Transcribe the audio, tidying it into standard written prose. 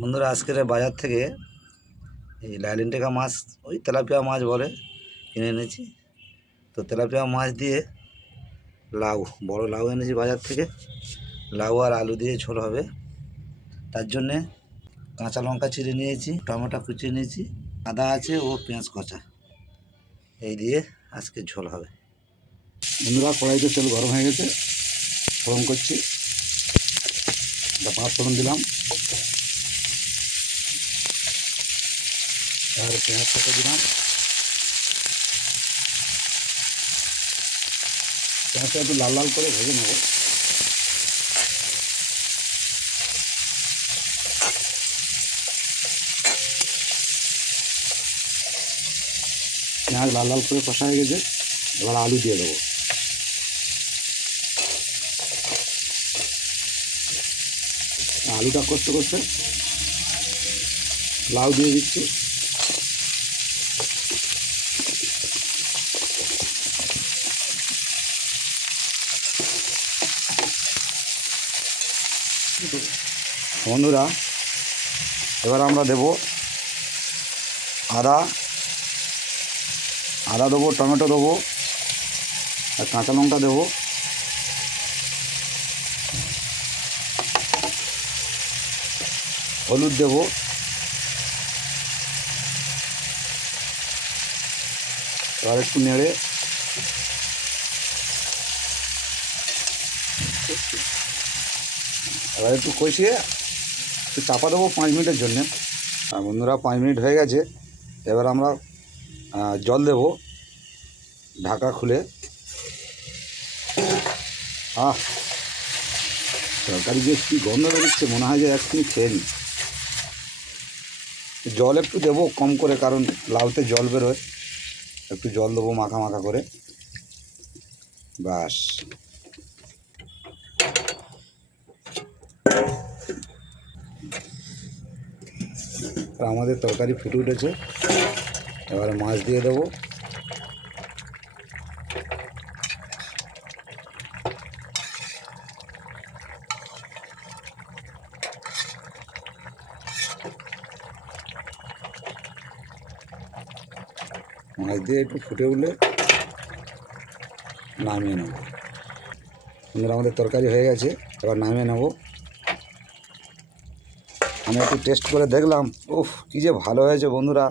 বন্ধুরা আজকের বাজার থেকে এই লাইলেন্টেকা মাছ, ওই তেলাপিয়া মাছ বলে, কিনে এনেছি। তো তেলাপিয়া মাছ দিয়ে লাউ, বড় লাউ এনেছি বাজার থেকে। লাউ আর আলু দিয়ে ঝোল হবে। তার জন্যে কাঁচা লঙ্কা চিড়ে নিয়েছি, টমেটো কুচিয়ে নিয়েছি, আদা আছে ও পেঁয়াজ কচা, এই দিয়ে আজকে ঝোল হবে। বন্ধুরা কড়াইতে তেল গরম হয়ে গেছে, ফোড়ন করছি। 5 ফোড়ন দিলাম, আর পেঁয়াজ কচা দিলাম। পেঁয়াজটা একটু লাল লাল করে ভেজে নেব। পেঁয়াজ লাল লাল করে কষা হয়ে গেছে, এবার আলু দিয়ে দেবো। আলুটা কষতে কষতে লাউ দিয়ে দিচ্ছি। বন্ধুরা এবার আমরা দেব আদা দেবো, টমেটো দেবো, আর কাঁচা লঙ্কা দেবো। হলুদ দেবো, এবার একটু নেড়ে এবার একটু কষিয়ে একটু চাপা দেবো 5 মিনিটের জন্যে। আর বন্ধুরা 5 মিনিট হয়ে গেছে, এবার আমরা জল দেব ঢাকা খুলে। তরকারি যে কী গন্ধ বেরোচ্ছে, মনে হয় যে এক্ষুনি খেয়ে নিই। জল একটু দেবো কম করে, কারণ লাউতে জল বেরোয়, একটু জল দেবো মাখা মাখা করে। বাস, আমাদের তরকারি ফুটে উঠেছে। এবারে মাছ দিয়ে দেবো। মাছ দিয়ে একটু ফুটে উঠলে নামিয়ে নেব। বন্ধুরা আমাদের তরকারি হয়ে গেছে, এবার নামিয়ে নেব। আমি একটু টেস্ট করে দেখলাম, উফ কী যে ভালো হয়েছে বন্ধুরা।